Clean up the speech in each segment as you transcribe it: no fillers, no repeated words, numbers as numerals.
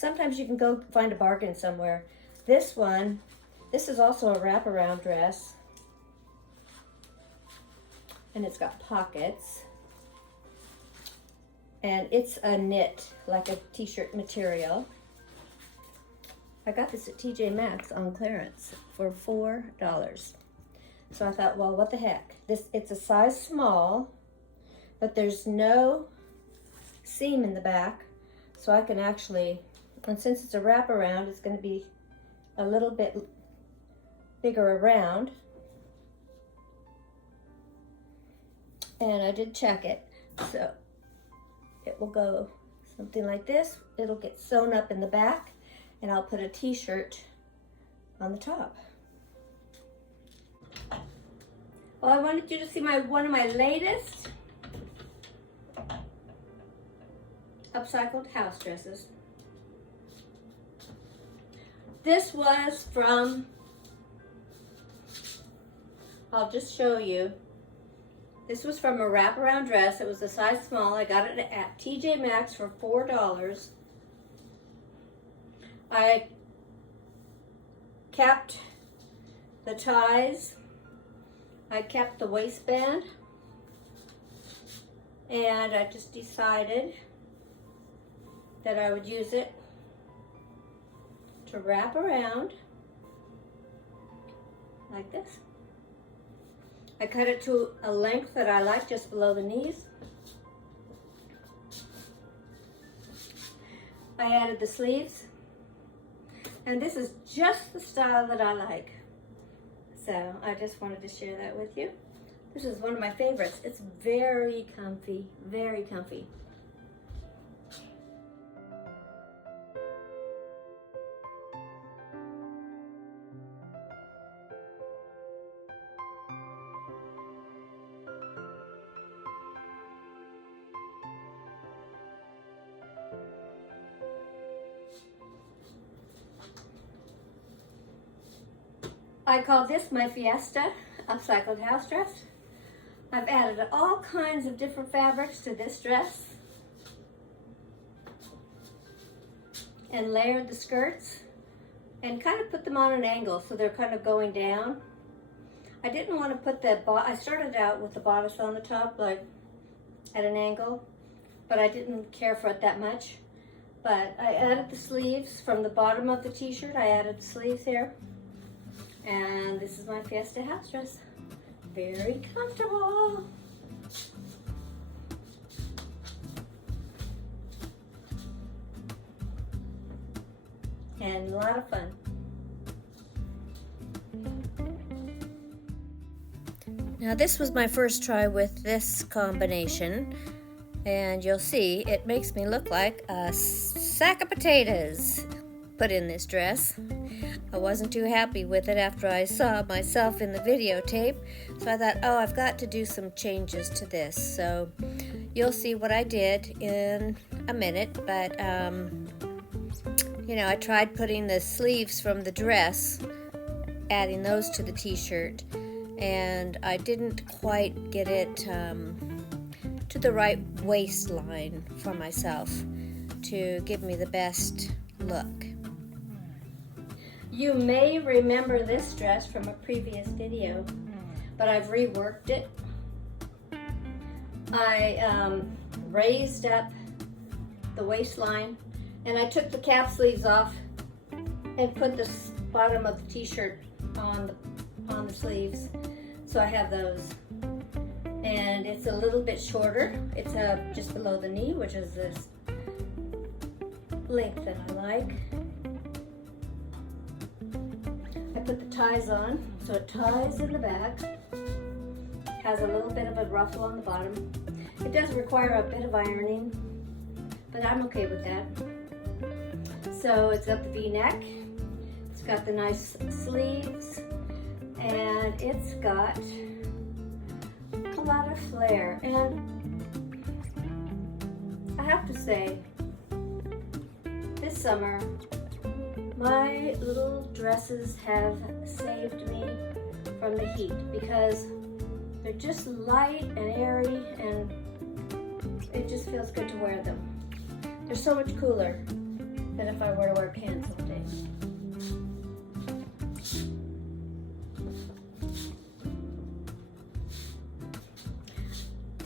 sometimes you can go find a bargain somewhere. This one, this is also a wraparound dress. And it's got pockets. And it's a knit, like a t-shirt material. I got this at TJ Maxx on clearance for $4. So I thought, well, what the heck? It's a size small, but there's no seam in the back. So I can actually, and since it's a wraparound, it's going to be a little bit bigger around. And I did check it. So it will go something like this. It'll get sewn up in the back, and I'll put a t-shirt on the top. Well, I wanted you to see one of my latest upcycled house dresses. This was from, I'll just show you. This was from a wraparound dress. It was a size small. I got it at TJ Maxx for $4. I kept the ties. I kept the waistband. And I just decided that I would use it to wrap around like this. I cut it to a length that I like, just below the knees. I added the sleeves, and this is just the style that I like. So I just wanted to share that with you. This is one of my favorites. It's very comfy, very comfy. I call this my Fiesta upcycled house dress. I've added all kinds of different fabrics to this dress and layered the skirts and kind of put them on an angle so they're kind of going down. I didn't want to put I started out with the bodice on the top, like at an angle, but I didn't care for it that much. But I added the sleeves from the bottom of the t-shirt. I added the sleeves here. And this is my Fiesta house dress. Very comfortable. And a lot of fun. Now this was my first try with this combination, and you'll see it makes me look like a sack of potatoes put in this dress. I wasn't too happy with it after I saw myself in the videotape, so I thought, oh, I've got to do some changes to this. So you'll see what I did in a minute, but you know, I tried putting the sleeves from the dress, adding those to the t-shirt, and I didn't quite get it to the right waistline for myself to give me the best look. You may remember this dress from a previous video, but I've reworked it. I raised up the waistline, and I took the cap sleeves off and put the bottom of the t-shirt on the sleeves. So I have those. And it's a little bit shorter. It's just below the knee, which is this length that I like. I put the ties on, so it ties in the back. Has a little bit of a ruffle on the bottom. It does require a bit of ironing, but I'm okay with that. So it's got the V-neck, it's got the nice sleeves, and it's got Colada flare. And I have to say, this summer, my little dresses have saved me from the heat because they're just light and airy, and it just feels good to wear them. They're so much cooler than if I were to wear pants all day.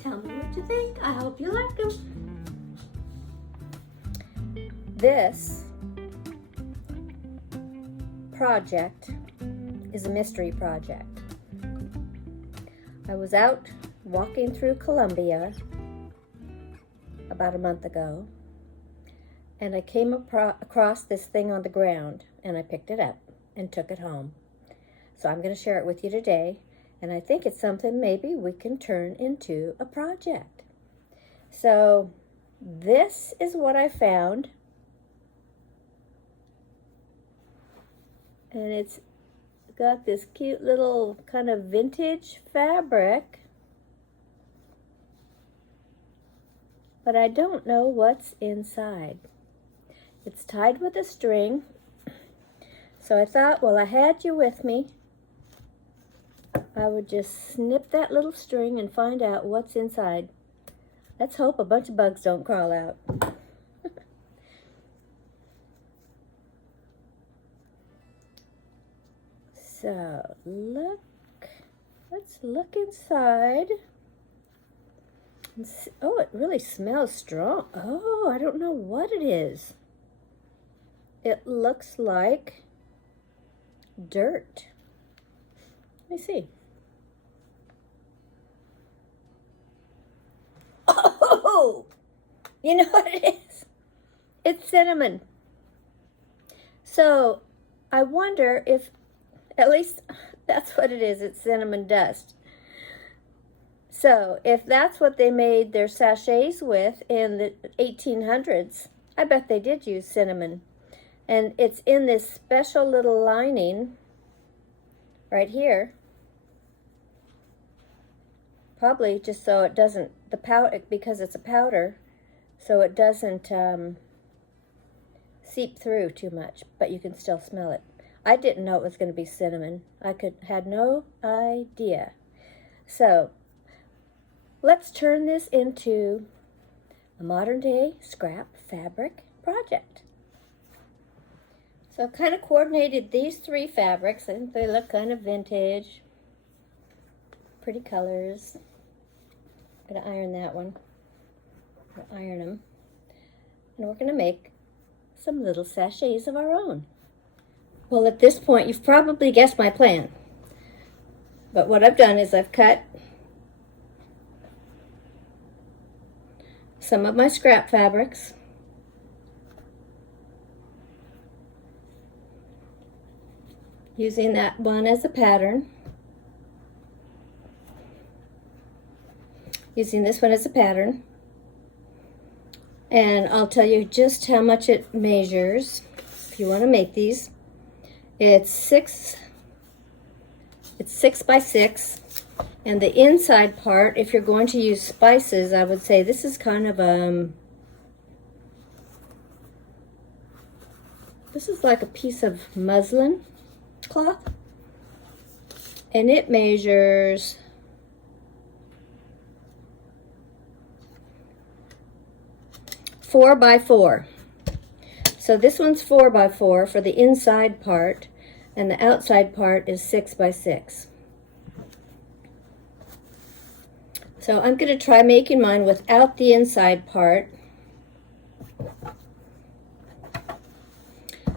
Tell me what you think. I hope you like them. This project is a mystery project. I was out walking through Columbia about a month ago, and I came across this thing on the ground, and I picked it up and took it home. So I'm going to share it with you today, and I think it's something maybe we can turn into a project. So this is what I found, and it's got this cute little kind of vintage fabric, but I don't know what's inside. It's tied with a string, so I thought, well, I had you with me, I would just snip that little string and find out what's inside. Let's hope a bunch of bugs don't crawl out. So, let's look inside. Oh, it really smells strong. Oh, I don't know what it is. It looks like dirt. Let me see. Oh, you know what it is? It's cinnamon. So, I wonder if, at least that's what it is. It's cinnamon dust. So if that's what they made their sachets with in the 1800s, I bet they did use cinnamon. And it's in this special little lining right here. Probably just so it doesn't, the powder, because it's a powder, so it doesn't seep through too much, but you can still smell it. I didn't know it was going to be cinnamon. I had no idea. So let's turn this into a modern day scrap fabric project. So I've kind of coordinated these three fabrics. I think they look kind of vintage. Pretty colors. I'm going to iron that one. I'm going to iron them. And we're going to make some little sachets of our own. Well, at this point, you've probably guessed my plan. But what I've done is I've cut some of my scrap fabrics. Using that one as a pattern. Using this one as a pattern. And I'll tell you just how much it measures if you want to make these. It's 6 by 6, and the inside part, if you're going to use spices, I would say this is kind of this is like a piece of muslin cloth, and it measures 4 by 4. So this one's 4 by 4 for the inside part, and the outside part is 6 by 6. So I'm going to try making mine without the inside part.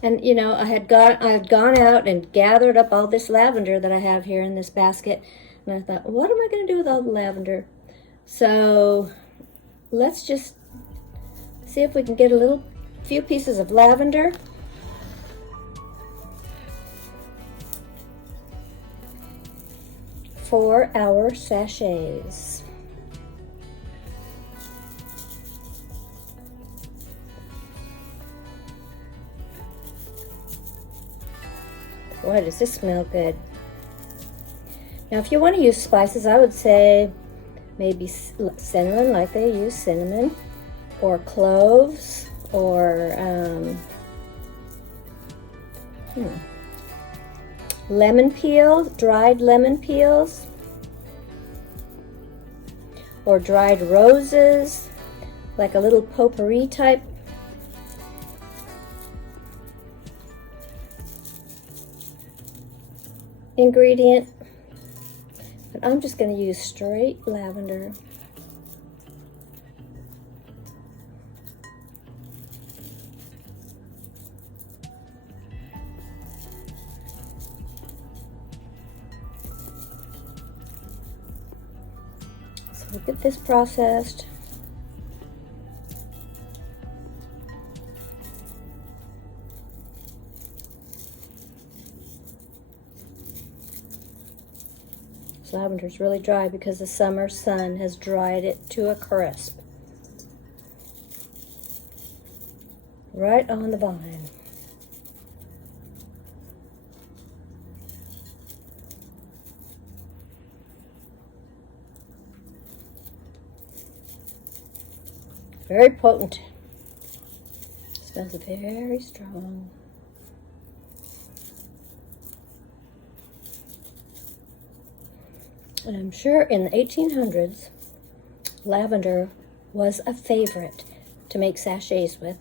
And you know, I had gone out and gathered up all this lavender that I have here in this basket, and I thought, what am I going to do with all the lavender? So let's just see if we can get a few pieces of lavender. For our sachets. Boy, does this smell good. Now, if you want to use spices, I would say maybe cinnamon, like they use cinnamon, or cloves, or lemon peel, dried lemon peels, or dried roses, like a little potpourri type ingredient, but I'm just going to use straight lavender. So we'll get this processed. Lavender is really dry because the summer sun has dried it to a crisp. Right on the vine. Very potent. Smells very strong. And I'm sure in the 1800s, lavender was a favorite to make sachets with.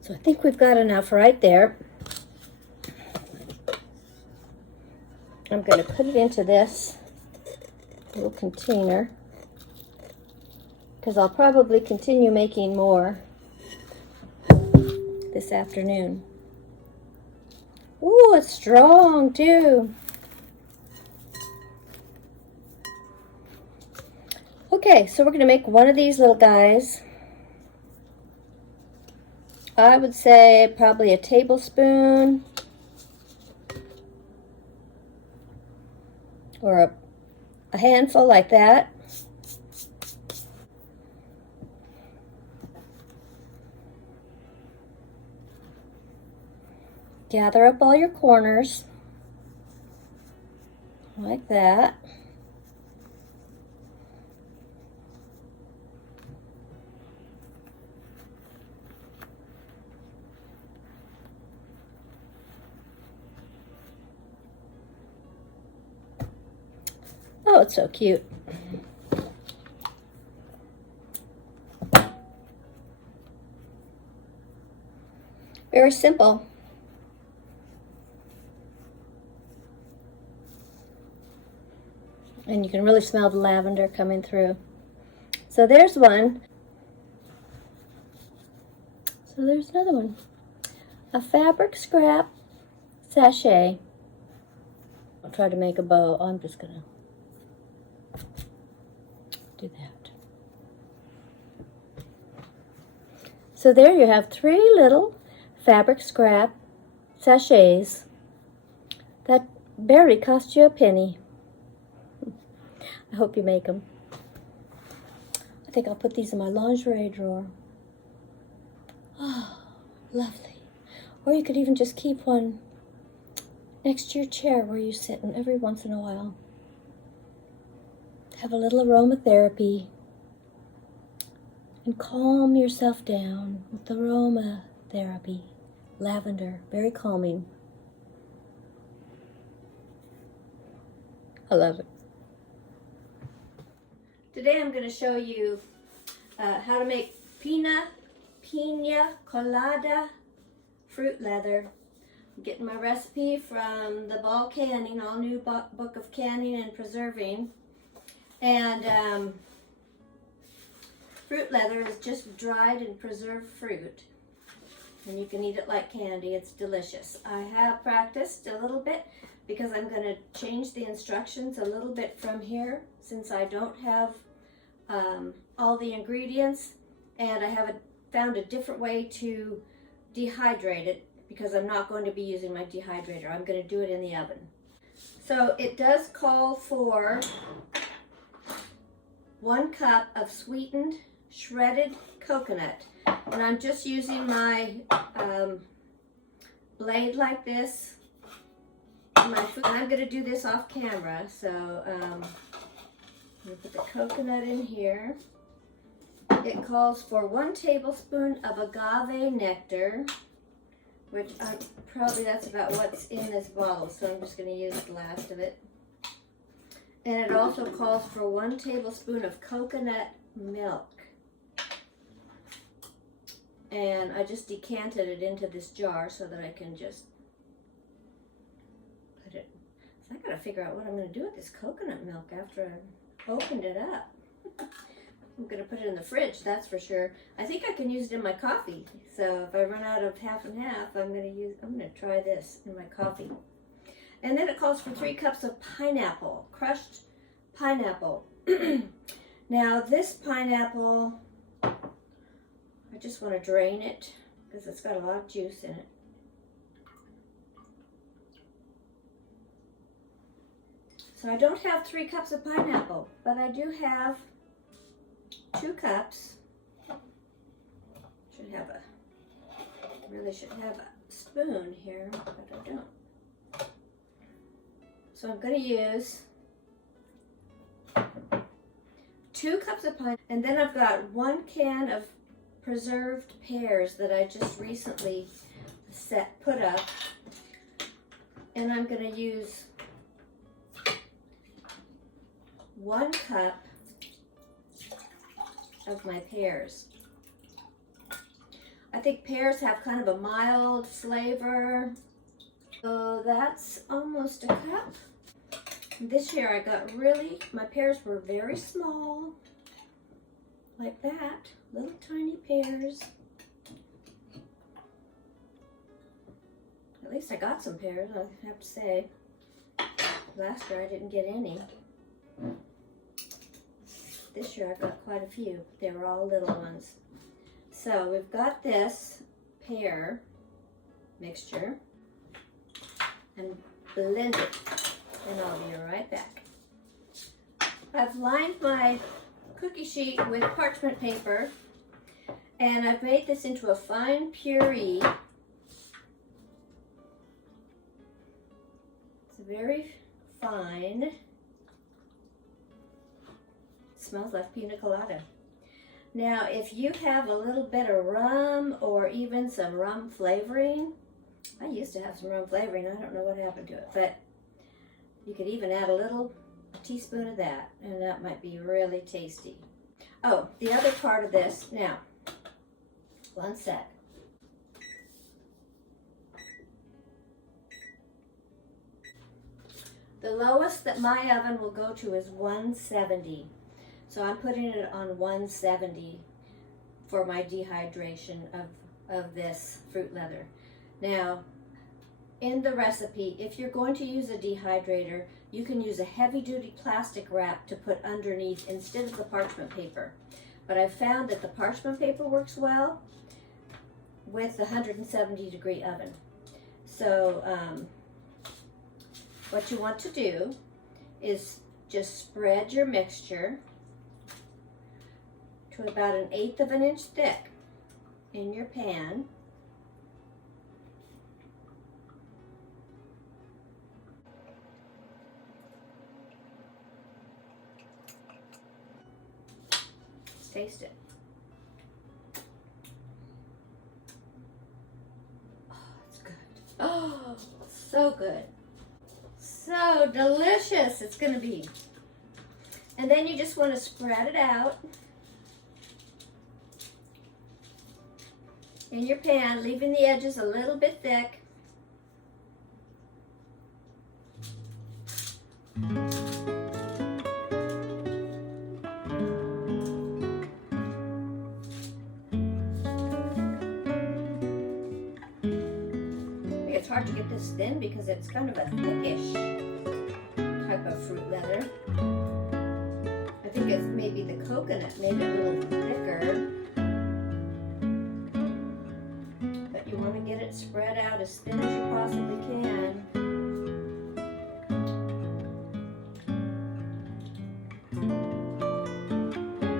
So I think we've got enough right there. I'm going to put it into this little container because I'll probably continue making more this afternoon. Ooh, it's strong too. Okay, so we're going to make one of these little guys. I would say probably a tablespoon or a handful like that. Gather up all your corners, like that. Oh, it's so cute. Very simple. And you can really smell the lavender coming through. So there's one. So there's another one. A fabric scrap sachet. I'll try to make a bow. I'm just gonna do that. So there you have 3 little fabric scrap sachets that barely cost you a penny. I hope you make them. I think I'll put these in my lingerie drawer. Oh, lovely. Or you could even just keep one next to your chair where you sit, and every once in a while have a little aromatherapy and calm yourself down with aromatherapy. Lavender, very calming. I love it. Today I'm going to show you how to make Pina Colada fruit leather. I'm getting my recipe from the Ball Canning, all new book of canning and preserving. And fruit leather is just dried and preserved fruit. And you can eat it like candy. It's delicious. I have practiced a little bit because I'm going to change the instructions a little bit from here since I don't have all the ingredients, and I haven't found a different way to dehydrate it because I'm not going to be using my dehydrator. I'm going to do it in the oven. So it does call for 1 cup of sweetened shredded coconut, and I'm just using my blade like this. And I'm going to do this off camera, so I'm going to put the coconut in here. It calls for 1 tablespoon of agave nectar, which probably that's about what's in this bottle, so I'm just going to use the last of it. And it also calls for 1 tablespoon of coconut milk. and I just decanted it into this jar so that I can just put it. So I gotta figure out what I'm gonna do with this coconut milk after I've opened it up. I'm gonna put it in the fridge, that's for sure. I think I can use it in my coffee. So if I run out of half and half, I'm gonna try this in my coffee. And then it calls for 3 cups of pineapple, crushed pineapple. Now this pineapple, I just want to drain it because it's got a lot of juice in it. So I don't have 3 cups of pineapple, but I do have 2 cups. Really should have a spoon here, but I don't. So I'm going to use 2 cups of pineapple, and then I've got 1 can of preserved pears that I just recently put up, and I'm going to use 1 cup of my pears. I think pears have kind of a mild flavor, so that's almost a cup. This year I got my pears were very small, like that, little tiny pears. At least I got some pears, I have to say. Last year I didn't get any. This year I got quite a few. They were all little ones. So we've got this pear mixture, and blend it. And I'll be right back. I've lined my cookie sheet with parchment paper, and I've made this into a fine puree. It's very fine. It smells like Pina Colada. Now, if you have a little bit of rum or even some rum flavoring, I used to have some rum flavoring. I don't know what happened to it, but you could even add a little teaspoon of that, and that might be really tasty. Oh, the other part of this, now, one sec. The lowest that my oven will go to is 170. So I'm putting it on 170 for my dehydration of this fruit leather. Now, in the recipe, if you're going to use a dehydrator, you can use a heavy-duty plastic wrap to put underneath instead of the parchment paper. But I've found that the parchment paper works well with the 170-degree oven. So what you want to do is just spread your mixture to about 1/8 of an inch thick in your pan. Taste it. Oh, it's good. Oh, so good. So delicious it's gonna be. And then you just want to spread it out in your pan, leaving the edges a little bit thick. It's hard to get this thin because it's kind of a thickish type of fruit leather. I think it's maybe the coconut made it a little thicker. But you want to get it spread out as thin as you possibly can.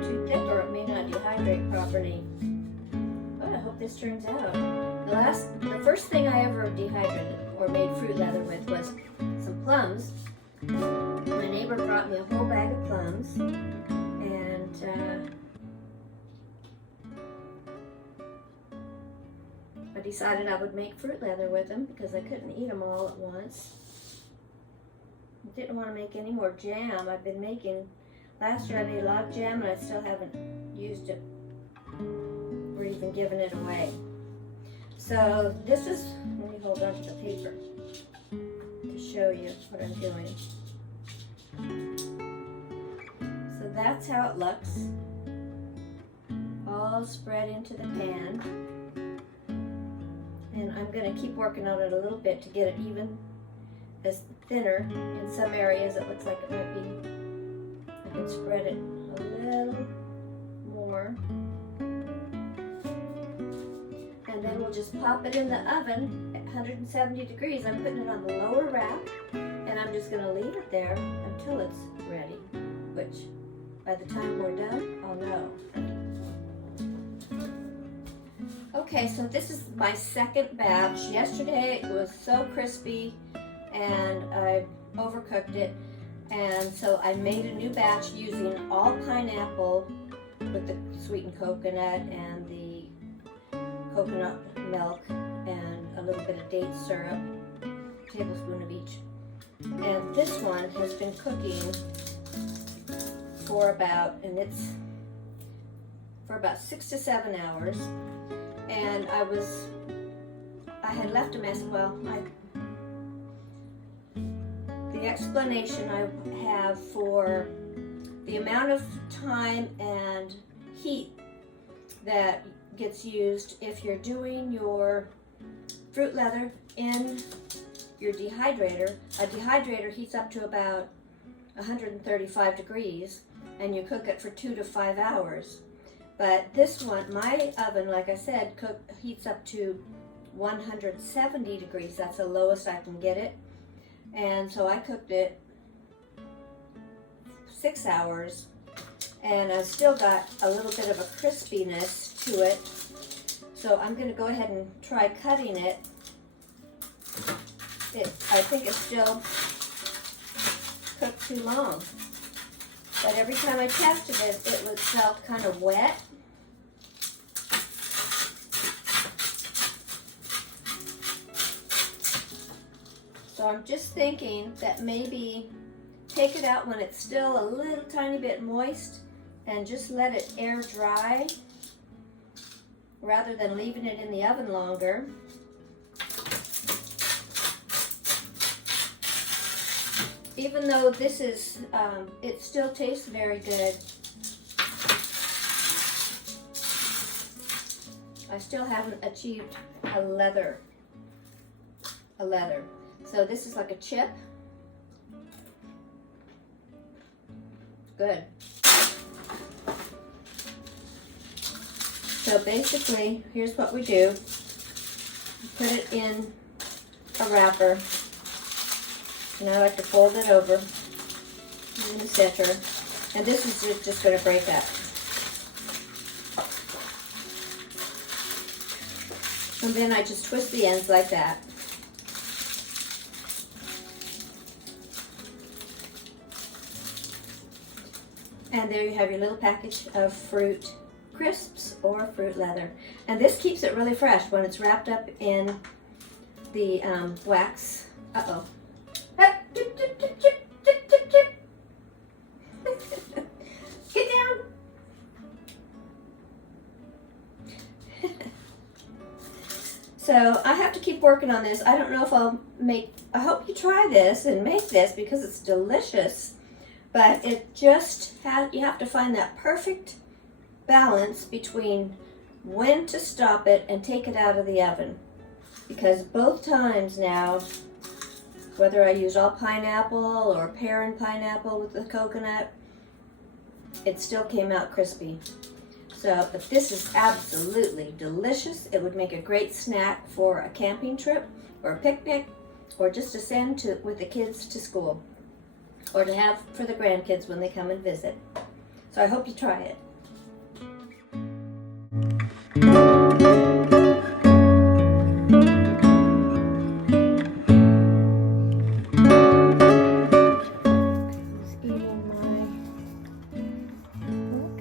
Too thick or it may not dehydrate properly. But I hope this turns out. The first thing I ever dehydrated or made fruit leather with was some plums. My neighbor brought me a whole bag of plums, and I decided I would make fruit leather with them because I couldn't eat them all at once. I didn't want to make any more jam. I've been making, last year I made a lot of jam and I still haven't used it we're even giving it away. So this is, let me hold on to the paper to show you what I'm doing. So that's how it looks, all spread into the pan. And I'm going to keep working on it a little bit to get it even as thinner. In some areas it looks like it might be, I can spread it a little more. And then we'll just pop it in the oven at 170 degrees. I'm putting it on the lower rack, and I'm just going to leave it there until it's ready, which by the time we're done, I'll know. Okay, so this is my second batch. Yesterday it was so crispy and I overcooked it, and so I made a new batch using all pineapple with the sweetened coconut and the coconut milk and a little bit of date syrup, a tablespoon of each. And this one has been cooking for about 6 to 7 hours. And I had left a mess. Well, the explanation I have for the amount of time and heat that gets used if you're doing your fruit leather in your dehydrator. A dehydrator heats up to about 135 degrees, and you cook it for 2 to 5 hours. But this one, my oven, like I said, heats up to 170 degrees. That's the lowest I can get it. And so I cooked it 6 hours, and I've still got a little bit of a crispiness to it. So I'm going to go ahead and try cutting it. I think it's still cooked too long. But every time I tested it, it felt kind of wet. So I'm just thinking that maybe take it out when it's still a little tiny bit moist and just let it air dry rather than leaving it in the oven longer. Even though this is, it still tastes very good. I still haven't achieved a leather. So this is like a chip. Good. So basically, here's what we do. Put it in a wrapper. And I like to fold it over in the center. And this is just going to break up. And then I just twist the ends like that. And there you have your little package of fruit crisps or fruit leather. And this keeps it really fresh when it's wrapped up in the wax. Uh-oh. Get down. So I have to keep working on this. I don't know if I hope you try this and make this because it's delicious. But it just you have to find that perfect balance between when to stop it and take it out of the oven. Because both times now, whether I use all pineapple or pear and pineapple with the coconut, it still came out crispy. So, but this is absolutely delicious. It would make a great snack for a camping trip or a picnic, or just to send with the kids to school, or to have for the grandkids when they come and visit. So I hope you try it.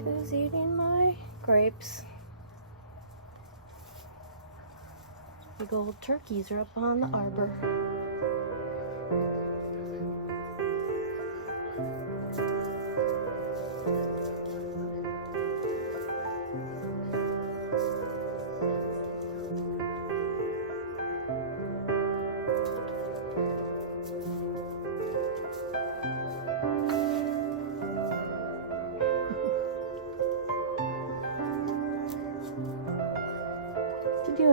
Who's eating my grapes? Big old turkeys are up on the arbor.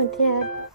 cat.